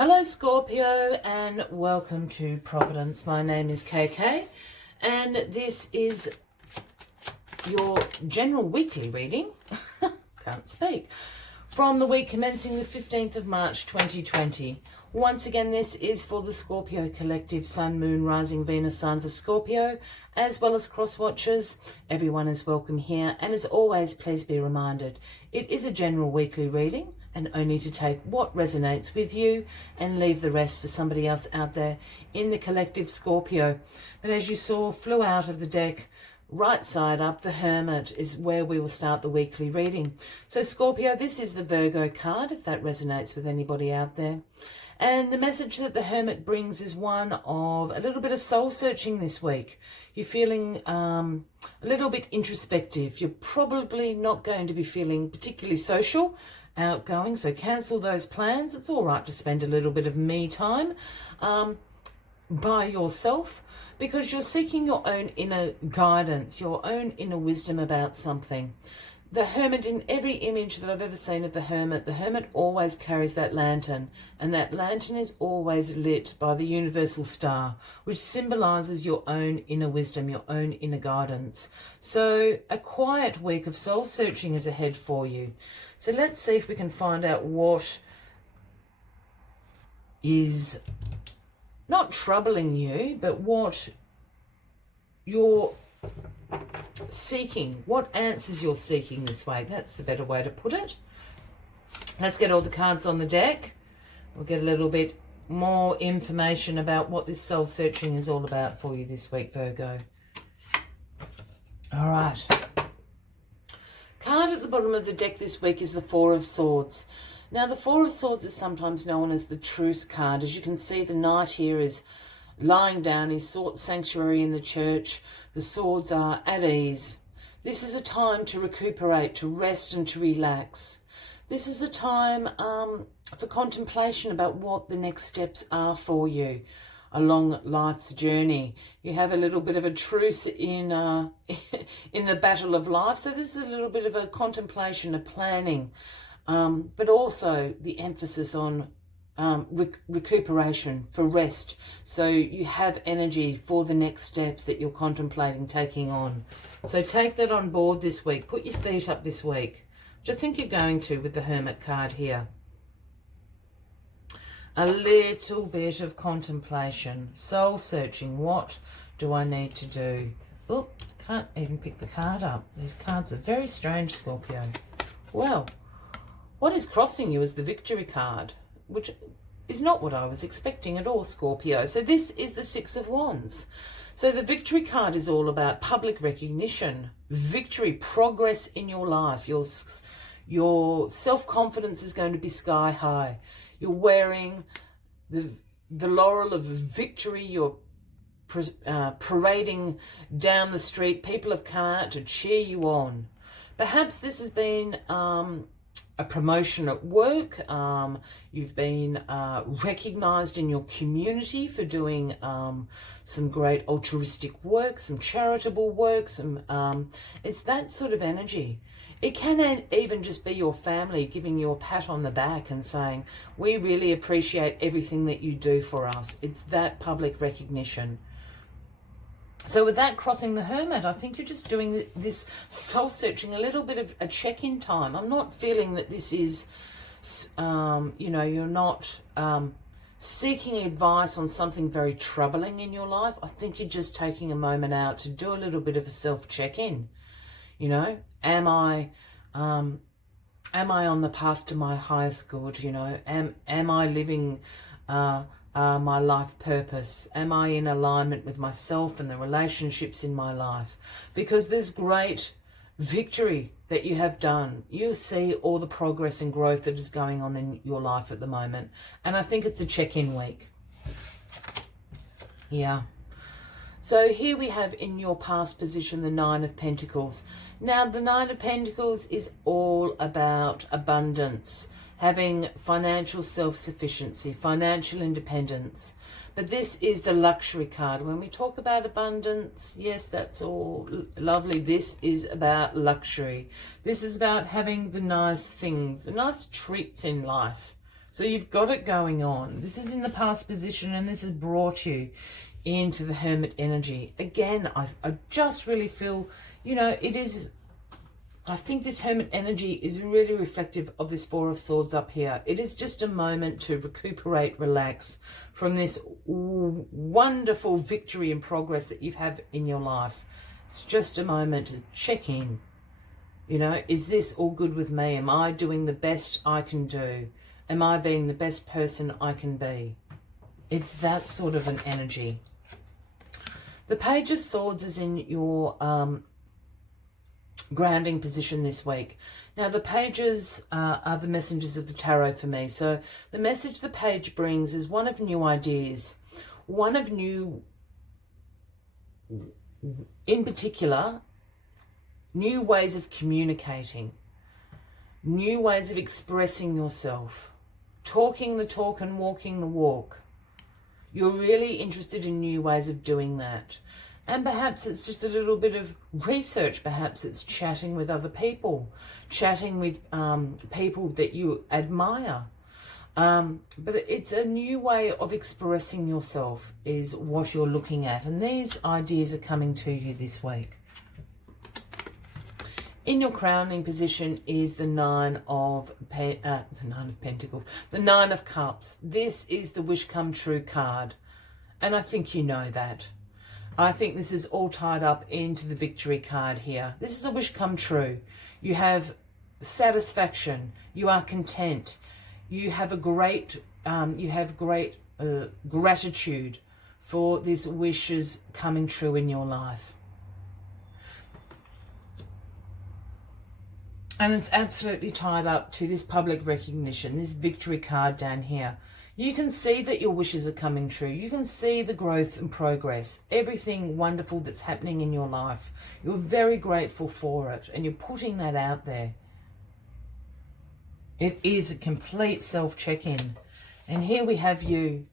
Hello Scorpio and welcome to Providence. My name is KK and this is your general weekly reading, can't speak, from the week commencing the 15th of March 2020. Once again, this is for the Scorpio collective, Sun, Moon, Rising, Venus, signs of Scorpio, as well as cross watchers. Everyone is welcome here, and as always, please be reminded, it is a general weekly reading and only to take what resonates with you and leave the rest for somebody else out there in the collective Scorpio. But as you saw, flew out of the deck, right side up, the Hermit is where we will start the weekly reading. So Scorpio, this is the Virgo card, if that resonates with anybody out there. And the message that the Hermit brings is one of a little bit of soul searching this week. You're feeling a little bit introspective. You're probably not going to be feeling particularly social, outgoing, so cancel those plans. It's all right to spend a little bit of me time by yourself, because you're seeking your own inner guidance, your own inner wisdom about something. The Hermit, in every image that I've ever seen of the Hermit always carries that lantern, and that lantern is always lit by the universal star, which symbolizes your own inner wisdom, your own inner guidance. So a quiet week of soul searching is ahead for you. So let's see if we can find out what is not troubling you, but what you're seeking, what answers you're seeking this way. That's the better way to put it. Let's get all the cards on the deck. We'll get a little bit more information about what this soul searching is all about for you this week, Virgo. All right. Card at the bottom of the deck this week is the Four of Swords. Now, the Four of Swords is sometimes known as the Truce card. As you can see, the Knight here is lying down. He's sought sanctuary in the church. The swords are at ease. This is a time to recuperate, to rest and to relax. This is a time for contemplation about what the next steps are for you along life's journey. You have a little bit of a truce in the battle of life. So this is a little bit of a contemplation, a planning, but also the emphasis on recuperation, for rest, so you have energy for the next steps that you're contemplating taking on. So take that on board this week. Put your feet up this week, which I think you're going to with the Hermit card here. A little bit of contemplation, soul searching. What do I need to do? Oh, I can't even pick the card up. These cards are very strange, Scorpio. Well, what is crossing you is the Victory card, which is not what I was expecting at all, Scorpio. So this is the Six of Wands. So the Victory card is all about public recognition, victory, progress in your life. Your self-confidence is going to be sky high. You're wearing the laurel of victory. You're parading down the street. People have come out to cheer you on. Perhaps this has been a promotion at work. You've been recognised in your community for doing some great altruistic work, some charitable work. It's that sort of energy. It can even just be your family giving you a pat on the back and saying, we really appreciate everything that you do for us. It's that public recognition. So with that crossing the Hermit, I think you're just doing this soul-searching, a little bit of a check-in time. I'm not feeling that this is, you're not seeking advice on something very troubling in your life. I think you're just taking a moment out to do a little bit of a self-check-in. You know, am I on the path to my highest good? You know, am I living my life purpose? Am I in alignment with myself and the relationships in my life? Because there's great victory that you have done. You see all the progress and growth that is going on in your life at the moment. And I think it's a check-in week. Yeah. So here we have in your past position the Nine of Pentacles. Now the Nine of Pentacles is all about abundance, having financial self-sufficiency, financial independence. But this is the luxury card. When we talk about abundance, yes, that's all lovely. This is about luxury. This is about having the nice things, the nice treats in life. So you've got it going on. This is in the past position, and this has brought you into the Hermit energy. Again, I just really feel, you know, it is, I think this Hermit energy is really reflective of this Four of Swords up here. It is just a moment to recuperate, relax from this wonderful victory and progress that you have in your life. It's just a moment to check in. You know, is this all good with me? Am I doing the best I can do? Am I being the best person I can be? It's that sort of an energy. The Page of Swords is in your grounding position this week. Now, the pages are the messengers of the tarot for me. So the message the page brings is one of new ideas, one of new, in particular, new ways of communicating, new ways of expressing yourself, talking the talk and walking the walk. You're really interested in new ways of doing that. And perhaps it's just a little bit of research. Perhaps it's chatting with other people, chatting with people that you admire. But it's a new way of expressing yourself is what you're looking at. And these ideas are coming to you this week. In your crowning position is the Nine of Pentacles, the Nine of Cups. This is the wish come true card. And I think you know that. I think this is all tied up into the victory card here. This is a wish come true. You have satisfaction. You are content. You have a great, gratitude for these wishes coming true in your life. And it's absolutely tied up to this public recognition, this victory card down here. You can see that your wishes are coming true. You can see the growth and progress, everything wonderful that's happening in your life. You're very grateful for it, and you're putting that out there. It is a complete self-check-in. And here we have you,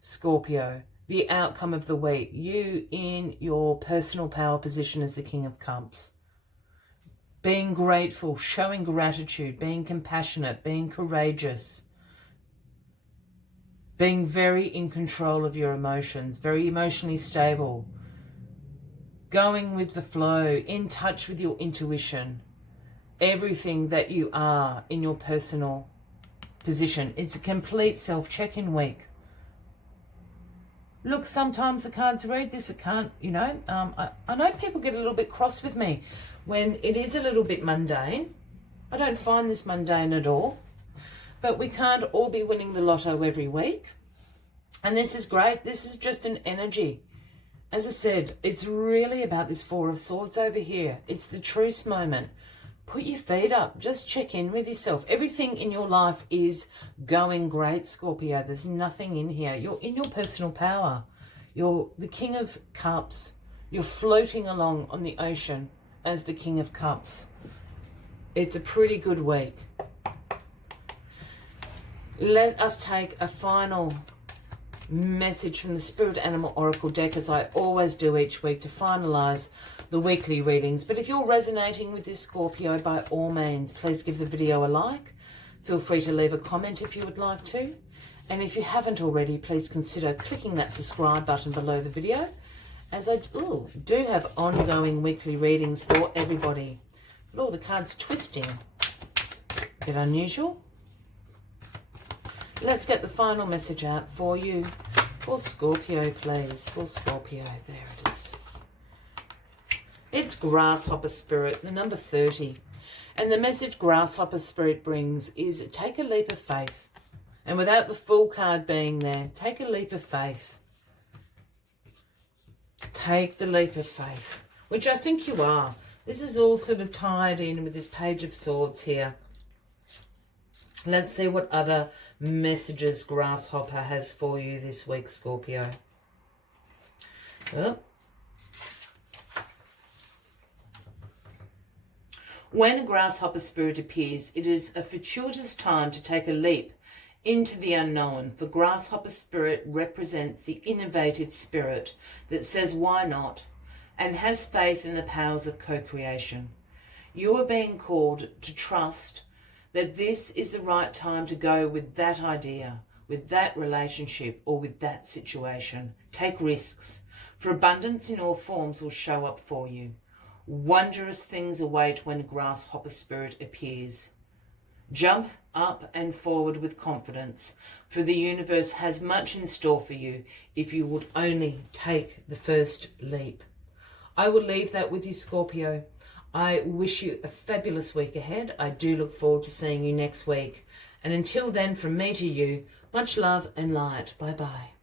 Scorpio, the outcome of the week. You in your personal power position as the King of Cups. Being grateful, showing gratitude, being compassionate, being courageous. Being very in control of your emotions, very emotionally stable. Going with the flow, in touch with your intuition. Everything that you are in your personal position. It's a complete self-check-in week. Look, sometimes the cards read this, it can't, you know. I know people get a little bit cross with me when it is a little bit mundane. I don't find this mundane at all. But we can't all be winning the lotto every week. And this is great. This is just an energy. As I said, it's really about this Four of Swords over here. It's the truce moment. Put your feet up. Just check in with yourself. Everything in your life is going great, Scorpio. There's nothing in here. You're in your personal power. You're the King of Cups. You're floating along on the ocean as the King of Cups. It's a pretty good week. Let us take a final message from the Spirit Animal Oracle deck, as I always do each week, to finalise the weekly readings. But if you're resonating with this, Scorpio, by all means, please give the video a like. Feel free to leave a comment if you would like to. And if you haven't already, please consider clicking that subscribe button below the video, as I do have ongoing weekly readings for everybody. But the card's twisting. It's a bit unusual. Let's get the final message out for you. For Scorpio, please. For Scorpio. There it is. It's Grasshopper Spirit, the number 30. And the message Grasshopper Spirit brings is take a leap of faith. And without the Fool card being there, take a leap of faith. Take the leap of faith, which I think you are. This is all sort of tied in with this Page of Swords here. Let's see what other messages Grasshopper has for you this week, Scorpio. Well, when a Grasshopper Spirit appears, it is a fortuitous time to take a leap into the unknown, for Grasshopper Spirit represents the innovative spirit that says why not, and has faith in the powers of co-creation. You are being called to trust that this is the right time to go with that idea, with that relationship, or with that situation. Take risks, for abundance in all forms will show up for you. Wondrous things await when grasshopper spirit appears. Jump up and forward with confidence, for the universe has much in store for you if you would only take the first leap. I will leave that with you, Scorpio. I wish you a fabulous week ahead. I do look forward to seeing you next week. And until then, from me to you, much love and light. Bye-bye.